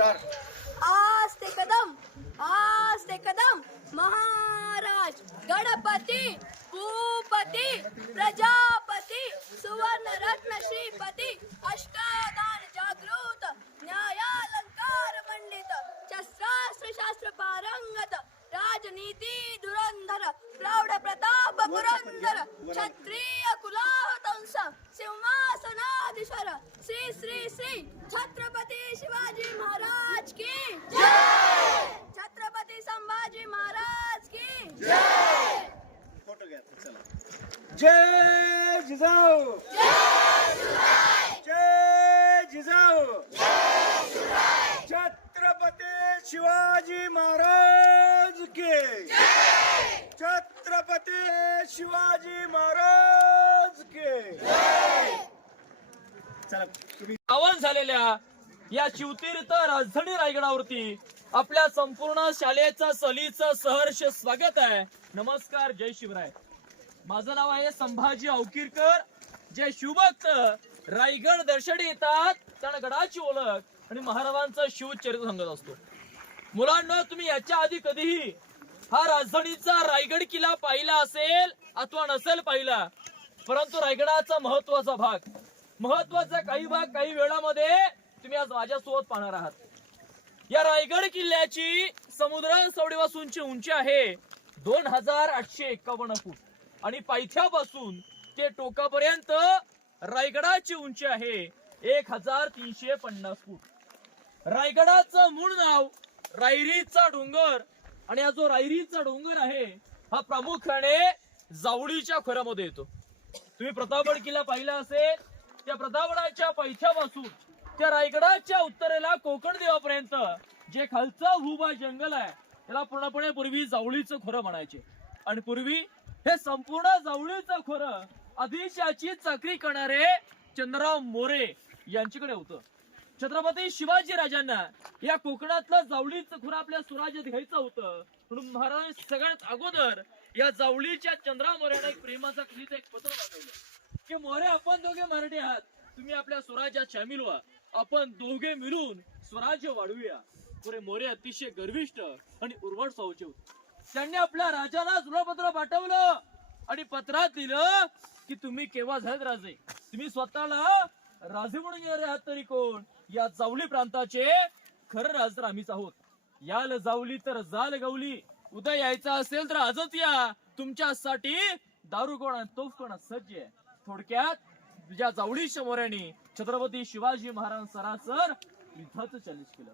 आस्ते कदम महाराज गणपती भूपती प्रजापती सुवर्ण रत्न श्रीपती अष्टादान जागृत न्यायालंकार मंडित शस्त्रास्त्र शास्त्र पारंगत राजनीती धुरंधर प्रौढ प्रताप पुरंदर क्षत्रिय कुलावतंस सिंहासनाधीश्वर श्री श्री श्री छत्रपती शिवाजी महाराज की जय, छत्रपती संभाजी महाराज की जय। फोटो घ्या चला। जय जिजाऊ, जय जिजाऊ, छत्रपती शिवाजी महाराज के, छत्रपती शिवाजी महाराज के। चला तुम्ही आव्हान झालेल्या या शिवतीर्थ राजधानी रायगडावरती आपल्या संपूर्ण शालेचं सहलीचं सहर्ष स्वागत आहे। नमस्कार, जय शिवराय। माझं नाव आहे संभाजी अवकिरकर। जे शिवभक्त रायगड दर्शनी येतात त्यांना गडाची ओळख आणि महाराजांचं शिवचरित्र सांगत असतो। मुलांना तुम्ही याच्या आधी कधीही हा राजधानीचा रायगड किल्ला पाहिला असेल अथवा नसेल पाहिला, परंतु रायगडाचा महत्वाचा भाग, महत्वाचा काही भाग काही वेळामध्ये तुम्ही आज माझ्यासोबत पाहणार आहात। या रायगड किल्ल्याची समुद्र सवडीपासूनची उंची आहे 2851 फूट आणि पायथ्यापासून ते टोकापर्यंत रायगडाची उंची आहे 1350 फूट। रायगडाचं मूळ नाव रायरीचा डोंगर आणि हा जो रायरीचा डोंगर आहे हा प्रामुख्याने जावळीच्या खोऱ्यामध्ये येतो। तुम्ही प्रतापगड किल्ला पाहिला असेल, त्या प्रतापगडाच्या पायथ्यापासून त्या रायगडाच्या उत्तरेला कोकण देवापर्यंत जे खालचा भूभाग जंगल आहे त्याला पूर्णपणे पूर्वी जावळीचं खोरं म्हणायचे आणि पूर्वी हे संपूर्ण जावळीचं खोरं आदिशाची चाकरी करणारे चंद्रराव मोरे यांच्याकडे होतं। छत्रपती शिवाजी राजांना या कोकणातलं जावळीचं खोरं आपल्या स्वराज्यात घ्यायचं होतं, म्हणून महाराजांनी सगळ्यात अगोदर या जावळीच्या चंद्रराव मोरेला एक प्रेमाचा कलीचं एक पत्र पाठवलं की मोरे, आपण दोघे मराठी आहात, तुम्ही आपल्या स्वराज्यात शामिल व्हा, आपण दोघे मिळून स्वराज्य वाढवूया। पुरे मोरे अतिशय गर्विष्ठ आणि उर्वट स्वभावाचे होते। त्यांनी आपल्या राजाला जुळपत्र पाठवलं आणि पत्रात लिहिलं की तुम्ही केव्हा झालेत राजे, तुम्ही स्वतःला राजे म्हणून येणारे आहात तरी कोण, या जावली प्रांताचे खरं राज तर आम्हीच आहोत। याल जावली तर जाल गवली, उद्या यायचा असेल तर आजच या, तुमच्यासाठी दारू कोणा तोफ कोणा सज्ज आहे। थोडक्यात ज्या जावळीच्या मोऱ्याने छत्रपती शिवाजी महाराज सरासर युद्धाचं चॅलेंज केलं।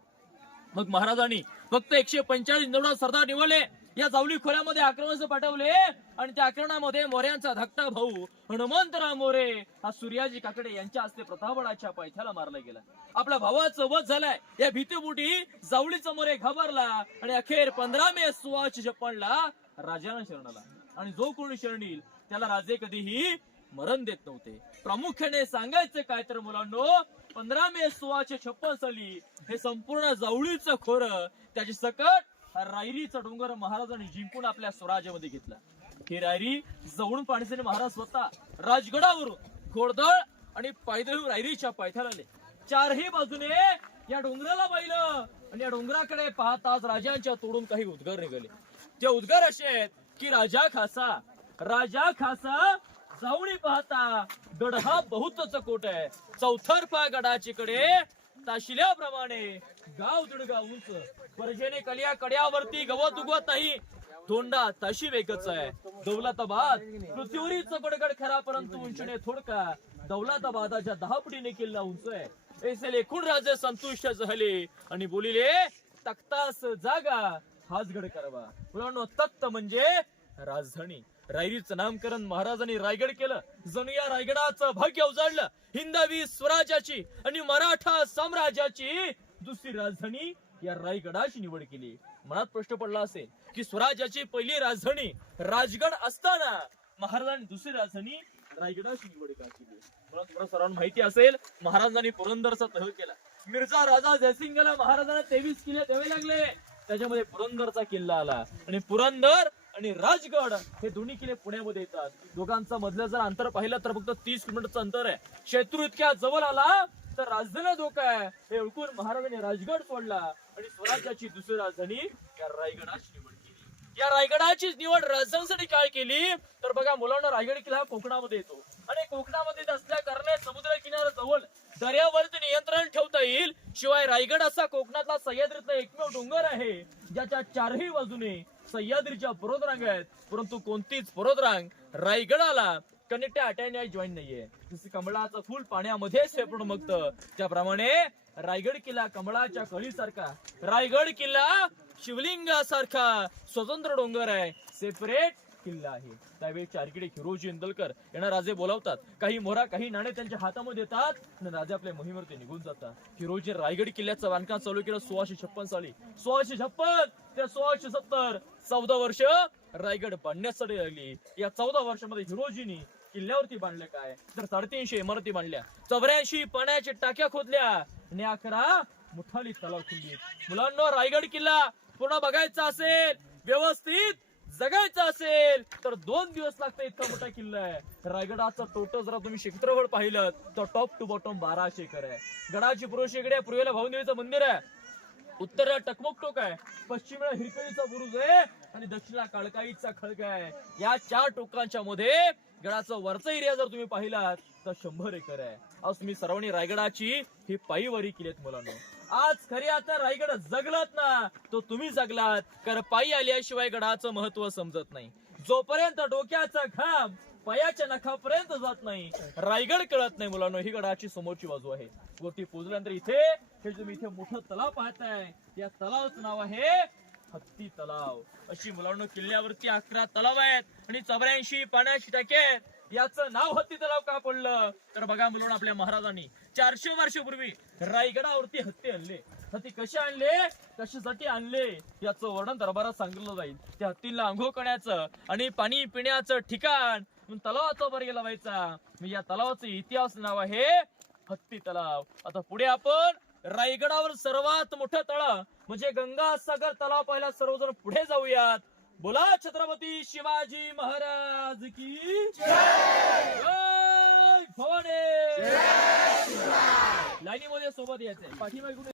मग महाराजांनी फक्त 145 सरदार निवडले, या जावली खोऱ्यामध्ये आक्रमण पाठवले आणि त्या आक्रमणामध्ये मोऱ्यांचा धाकटा भाऊ हनुमंतराव मोरे हा सूर्याजी काकडे यांच्या हस्ते प्रतापगडाच्या पायथ्याला मारला गेला। आपल्या भावाचं वध झालाय या भीतीपोटी जावळीचा मोरे घाबरला आणि अखेर 15 मे 1656 ला राजाला शरण आला आणि जो कोणी शरण येईल त्याला राजे कधीही मरण देत नव्हते। प्रामुख्याने सांगायचं काय तर मुलांनो, 15 मे 1656 साली हे संपूर्ण जावळीचं खोरं त्याची सकट रायरीचा डोंगर महाराजांनी जिंकून आपल्या स्वराज्यामध्ये घेतला। ही रायरी जवळून पाहण्यासाठी महाराज स्वतः राजगडावरून घोडदळ आणि पायदळ रायरीच्या पायथ्याला आले। चारही बाजूने या डोंगराला पाहिलं आणि या डोंगराकडे पाहताच राजांच्या तोडून काही उद्गार निघाले। ते उद्गार असे आहेत की राजा खासा जावळी पाहता गड हा बहुत चकोट आहे, चौथरपा गडाची कडे ताशिल्याप्रमाणे गाव दीडगाव उंच, वर्जेने कलिया कड्यावरती गवत उगवत नाही, धोंडा ताशी वेगच आहे। दौलताबाद पृथ्वीवरील चकोटगड खरा परंतु उंचीने थोडका, दौलताबादाच्या 10 पटीने किल्ला उंच आहे। ऐसे एकूण राजे संतुष्ट झाले आणि बोलिले तख्तास जागा हाच गड करावा। मुलांनो, तख्त म्हणजे राजधानी। रायरीचं नामकरण महाराजांनी रायगड केलं, जणू या रायगडाचं भाग्य उजाडलं। हिंदवी स्वराज्याची आणि मराठा साम्राज्याची दुसरी राजधानी या रायगडाची निवड केली। मनात प्रश्न पडला असेल की स्वराज्याची पहिली राजधानी राजगड असताना महाराजांनी दुसरी राजधानी रायगडाची निवड का केली? मला तुम्हाला सर्वांना माहिती असेल, महाराजांनी पुरंदरचा तह केला। मिर्झा राजा जयसिंगला महाराजांना 23 किल्ले द्यावे लागले, त्याच्यामध्ये पुरंदरचा किल्ला आला आणि पुरंदर आणि राजगड हे दोन्ही किल्ले पुण्यामध्ये येतात। दोघांचा मधलं जर अंतर पाहिलं तर फक्त 30 किलोमीटरचं अंतर आहे। शत्रू इतक्या जवळ आला तर राजधानीला धोका आहे हे ओळखून महाराजांनी राजगड सोडला आणि स्वराज्याची दुसरी राजधानी या रायगडाची निवड केली. या रायगडाची निवड राजधानीसाठी काय केली तर बघा मुलांना, रायगड किल्ला हा कोकणामध्ये येतो आणि कोकणामध्ये येत असल्या कारणे समुद्र किनाऱ्याजवळ दर्यावरती नियंत्रण ठेवता येईल. शिवाय रायगड असा कोकणातला सह्याद्रीतला एकमेव डोंगर आहे ज्याच्या चारही बाजूने सह्याद्रीच्या पर्वतरांग आहेत, परंतु कोणतीच पर्वतरांग रायगडाला कनेक्ट्या अटॅन्याय जॉईन नाहीये. जसं कमळाचं फुल पाण्यामध्ये सेपडून बघतं त्याप्रमाणे रायगड किल्ला कमळाच्या कळीसारखा, रायगड किल्ला शिवलिंगासारखा स्वतंत्र डोंगर आहे, सेपरेट किल्ला आहे. त्यावेळी चारकडे हिरोजी इंदलकर यांना राजे बोलावतात, काही मोहरा काही नाणे त्यांच्या हातामध्ये येतात आणि राजे आपल्या मोहिमेवरती निघून जातात. हिरोजी रायगड किल्ल्याचं बांधकाम चालू केलं 1656 साली. 1656 ते 1670 14 वर्ष रायगड बांधण्यासाठी लागली. या 14 वर्षामध्ये हिरोजींनी किल्ल्यावरती बांधलं काय तर 350 इमारती बांधल्या, 84 पाण्याच्या टाक्या खोदल्या आणि 11 मुठाली तलाव खुलली. मुलांना, रायगड किल्ला पुन्हा बघायचा असेल, व्यवस्थित जगायचं असेल तर 2 दिवस लागतं. इतका मोठा किल्ला आहे. रायगडाचं टोटल जरा तुम्ही क्षेत्रफळ पाहिलं तर टॉप टू बॉटम 1200 एकर आहे. गडाची पूर्व शेकडे, पूर्वेला भाऊदेवीचं मंदिर आहे, उत्तरेला टकमक टोक आहे, पश्चिमेला हिरकणीचा बुरुज आहे आणि दक्षिणेला काळकाईचा खळग आहे. या 4 टोकांच्या मध्ये गडाचं वरचा एरिया जर तुम्ही पाहिलात तर 100 एकर आहे. आज तुम्ही सर्वांनी रायगडाची ही पायीवारी केलीत मुलांना. आज खरी आता रायगड जगलात ना तो तुम्ही जगलात, कारण पायी आल्याशिवाय गडाचं महत्व समजत नाही. जोपर्यंत डोक्याचा घाम पायाच्या नखापर्यंत जात नाही रायगड कळत नाही मुलांना. ही गडाची समोरची बाजू आहे. वरती पोहोचल्यानंतर इथे हे तुम्ही इथे मोठं तलाव पाहताय, या तलावाचं नाव आहे हत्ती तलाव. अशी मुलांना किल्ल्यावरती 11 तलाव आहेत आणि 84 पाण्याची टाके आहेत. याचं नाव हत्ती तलाव का पडलं तर बघा मुलांना, आपल्या महाराजांनी 400 वर्षापूर्वी रायगडावरती हत्ती आणले. हत्ती कसे आणले, कशासाठी आणले याचं वर्णन दरबारात सांगितलं जाईल. त्या हत्तीला आंघोळ करण्याचं आणि पाणी पिण्याचं ठिकाण तलावाचा वर गेला व्हायचा. या तलावाचं इतिहास नाव आहे हत्ती तलाव. आता पुढे आपण रायगडावर सर्वात मोठं तळं म्हणजे गंगासागर तलाव पाहिला. सर्वजण पुढे जाऊयात. बोला छत्रपती शिवाजी महाराज की जय भवानी. लाईनीमध्ये सोबत यायचंय, पाठीमागे